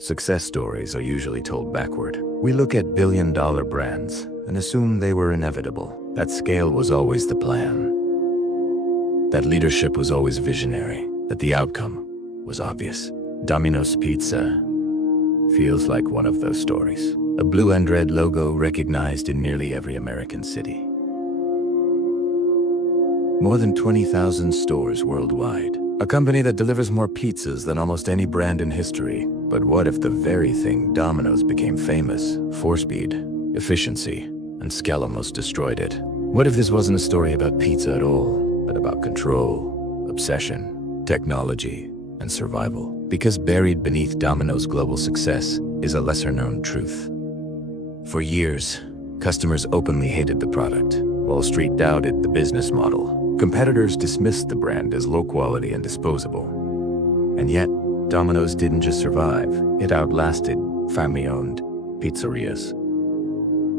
Success stories are usually told backward. We look at billion-dollar brands and assume they were inevitable. That scale was always the plan. That leadership was always visionary. That the outcome was obvious. Domino's Pizza feels like one of those stories. A blue and red logo recognized in nearly every American city. More than 20,000 stores worldwide. A company that delivers more pizzas than almost any brand in history. But what if the very thing Domino's became famous for, speed, efficiency, and scale, almost destroyed it? What if this wasn't a story about pizza at all, but about control, obsession, technology, and survival? Because buried beneath Domino's global success is a lesser-known truth. For years, customers openly hated the product. Wall Street doubted the business model. Competitors dismissed the brand as low quality and disposable. And yet, Domino's didn't just survive, it outlasted family-owned pizzerias.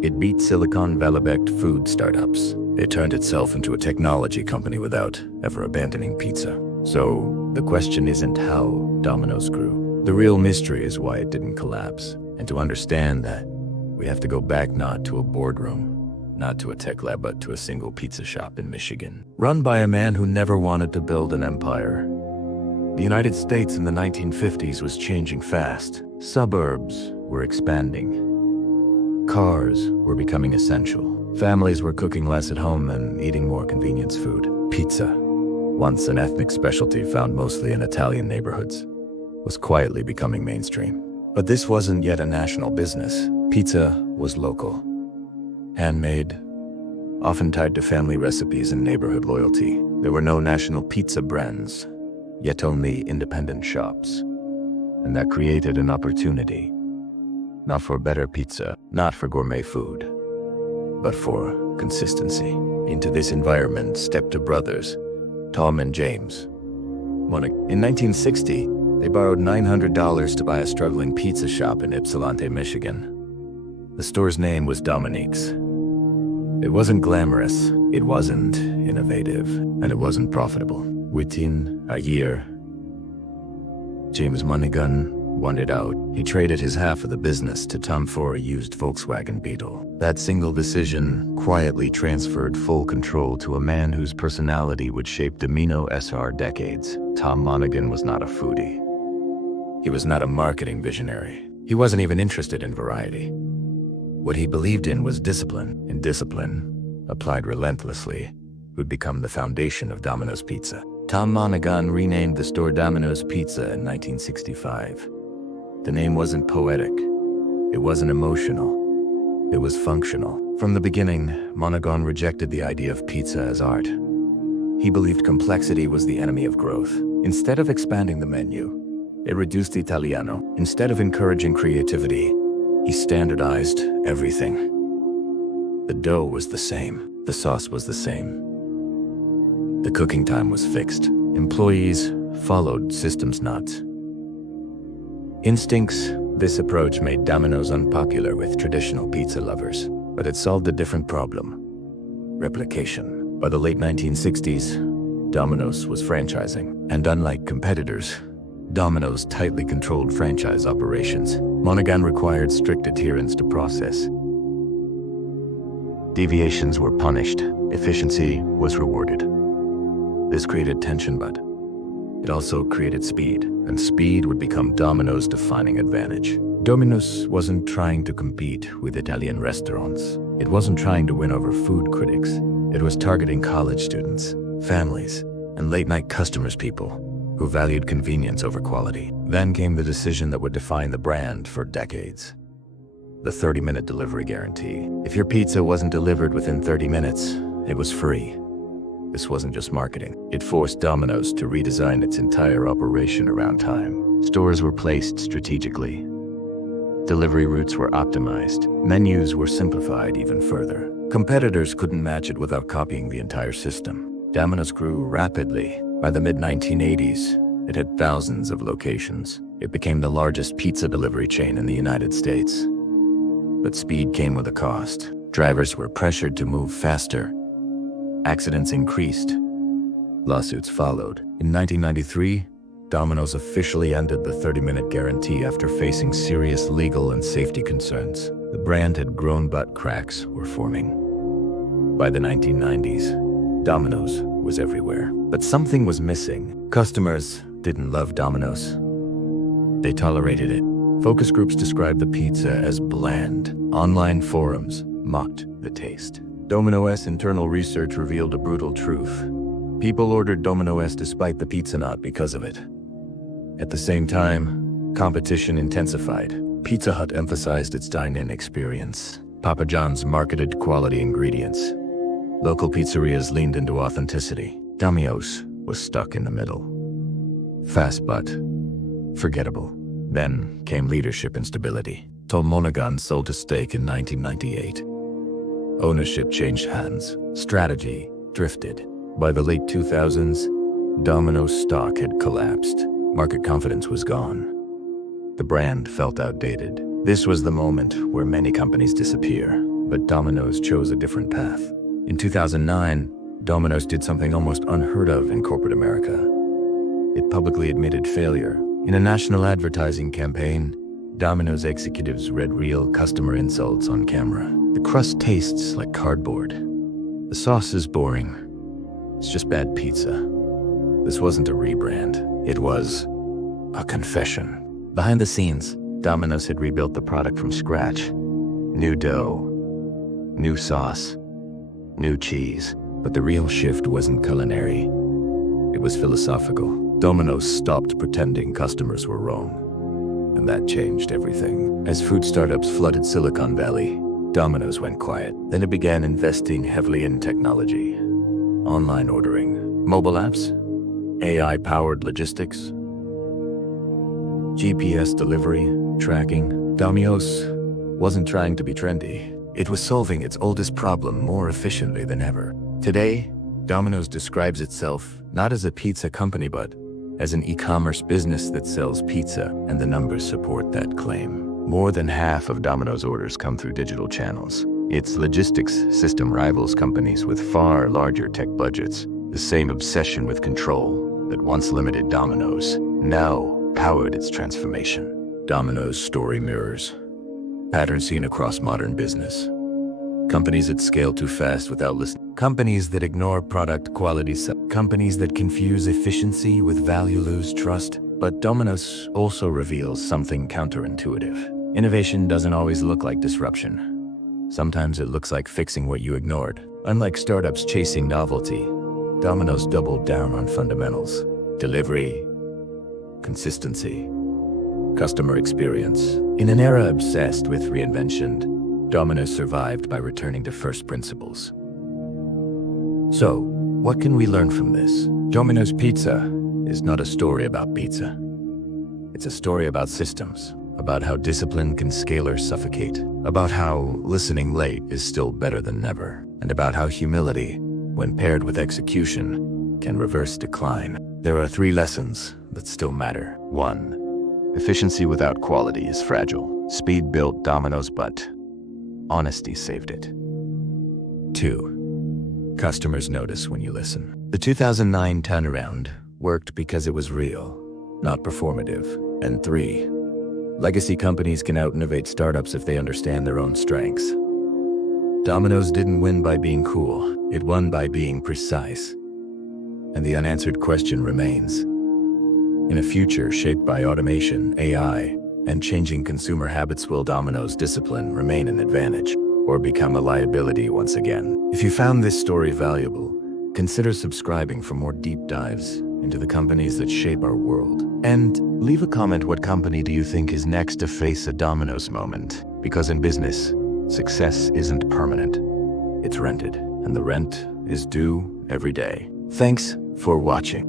It beat Silicon Valley-backed food startups. It turned itself into a technology company without ever abandoning pizza. So, the question isn't how Domino's grew. The real mystery is why it didn't collapse. And to understand that, we have to go back not to a boardroom, not to a tech lab, but to a single pizza shop in Michigan, run by a man who never wanted to build an empire. The United States in the 1950s was changing fast. Suburbs were expanding. Cars were becoming essential. Families were cooking less at home and eating more convenience food. Pizza, once an ethnic specialty found mostly in Italian neighborhoods, was quietly becoming mainstream. But this wasn't yet a national business. Pizza was local. Handmade, often tied to family recipes and neighborhood loyalty. There were no national pizza brands, yet only independent shops. And that created an opportunity. Not for better pizza, not for gourmet food, but for consistency. Into this environment stepped two brothers, Tom and James. In 1960, they borrowed $900 to buy a struggling pizza shop in Ypsilanti, Michigan. The store's name was Dominique's. It wasn't glamorous, it wasn't innovative, and it wasn't profitable. Within a year, James Monaghan wanted out. He traded his half of the business to Tom for a used Volkswagen Beetle. That single decision quietly transferred full control to a man whose personality would shape Domino SR decades. Tom Monaghan was not a foodie. He was not a marketing visionary. He wasn't even interested in variety. What he believed in was discipline, and discipline, applied relentlessly, would become the foundation of Domino's Pizza. Tom Monaghan renamed the store Domino's Pizza in 1965. The name wasn't poetic. It wasn't emotional. It was functional. From the beginning, Monaghan rejected the idea of pizza as art. He believed complexity was the enemy of growth. Instead of expanding the menu, it reduced Italiano. Instead of encouraging creativity, he standardized everything. The dough was the same. The sauce was the same. The cooking time was fixed. Employees followed systems, not instincts. This approach made Domino's unpopular with traditional pizza lovers, but it solved a different problem: replication. By the late 1960s, Domino's was franchising, and unlike competitors, Domino's tightly controlled franchise operations. Monaghan required strict adherence to process. Deviations were punished. Efficiency was rewarded. This created tension, but it also created speed, and speed would become Domino's defining advantage. Domino's wasn't trying to compete with Italian restaurants. It wasn't trying to win over food critics. It was targeting college students, families, and late-night customers, people who valued convenience over quality. Then came the decision that would define the brand for decades: the 30-minute delivery guarantee. If your pizza wasn't delivered within 30 minutes, it was free. This wasn't just marketing. It forced Domino's to redesign its entire operation around time. Stores were placed strategically. Delivery routes were optimized. Menus were simplified even further. Competitors couldn't match it without copying the entire system. Domino's grew rapidly. By the mid-1980s, it had thousands of locations. It became the largest pizza delivery chain in the United States. But speed came with a cost. Drivers were pressured to move faster. Accidents increased. Lawsuits followed. In 1993, Domino's officially ended the 30-minute guarantee after facing serious legal and safety concerns. The brand had grown, but cracks were forming. By the 1990s, Domino's was everywhere. But something was missing. Customers didn't love Domino's. They tolerated it. Focus groups described the pizza as bland. Online forums mocked the taste. Domino's internal research revealed a brutal truth. People ordered Domino's despite the pizza, not because of it. At the same time, competition intensified. Pizza Hut emphasized its dine-in experience. Papa John's marketed quality ingredients. Local pizzerias leaned into authenticity. Domino's was stuck in the middle. Fast but forgettable. Then came leadership instability. Tom Monaghan sold his stake in 1998. Ownership changed hands. Strategy drifted. By the late 2000s, Domino's stock had collapsed. Market confidence was gone. The brand felt outdated. This was the moment where many companies disappear, but Domino's chose a different path. In 2009, Domino's did something almost unheard of in corporate America. It publicly admitted failure. In a national advertising campaign, Domino's executives read real customer insults on camera. The crust tastes like cardboard. The sauce is boring. It's just bad pizza. This wasn't a rebrand. It was a confession. Behind the scenes, Domino's had rebuilt the product from scratch. New dough, new sauce, new cheese. But the real shift wasn't culinary. It was philosophical. Domino's stopped pretending customers were wrong. And that changed everything. As food startups flooded Silicon Valley, Domino's went quiet. Then it began investing heavily in technology. Online ordering, mobile apps, AI-powered logistics, GPS delivery, tracking. Domino's wasn't trying to be trendy. It was solving its oldest problem more efficiently than ever. Today, Domino's describes itself not as a pizza company, but as an e-commerce business that sells pizza, and the numbers support that claim. More than half of Domino's orders come through digital channels. Its logistics system rivals companies with far larger tech budgets. The same obsession with control that once limited Domino's now powered its transformation. Domino's story mirrors patterns seen across modern business. Companies that scale too fast without listening. Companies that ignore product quality. Companies that confuse efficiency with value lose trust. But Domino's also reveals something counterintuitive. Innovation doesn't always look like disruption. Sometimes it looks like fixing what you ignored. Unlike startups chasing novelty, Domino's doubled down on fundamentals. Delivery, consistency, customer experience. In an era obsessed with reinvention, Domino's survived by returning to first principles. So, what can we learn from this? Domino's Pizza is not a story about pizza. It's a story about systems, about how discipline can scale or suffocate, about how listening late is still better than never, and about how humility, when paired with execution, can reverse decline. There are 3 lessons that still matter. 1. Efficiency without quality is fragile. Speed built Domino's, but honesty saved it. 2. Customers notice when you listen. The 2009 turnaround worked because it was real, not performative. And 3. Legacy companies can out-innovate startups if they understand their own strengths. Domino's didn't win by being cool. It won by being precise. And the unanswered question remains. In a future shaped by automation, AI, and changing consumer habits, will Domino's discipline remain an advantage or become a liability once again? If you found this story valuable, consider subscribing for more deep dives into the companies that shape our world. And leave a comment: what company do you think is next to face a Domino's moment? Because in business, success isn't permanent. It's rented, and the rent is due every day. Thanks for watching.